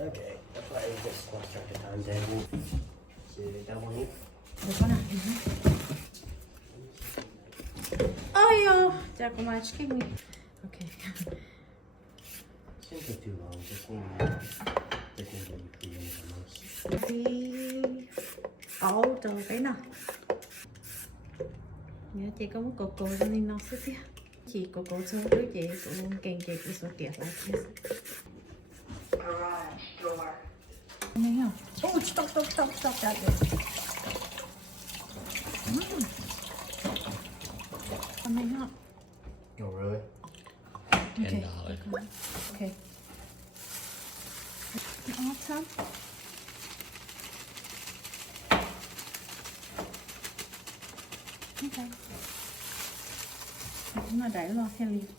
Okay, that's why I just squashed at the timetable. See that one here? Được con nào? Ôi ơ, chào cô mai chicken me. Okay. Shouldn't take too long, just need to create the most. Đi. Trời cái nào. Nhớ chị có một cô cho nên nó sẽ tiếc. Chị cô cho đứa chị cũng kèn chị cũng số tiệt lại thế. Garage door. Thấy không? Oh, stop that. Con thấy không? Oh, really? Okay. $10. Okay. Awesome. Okay. Nó đẩy lo theo liệt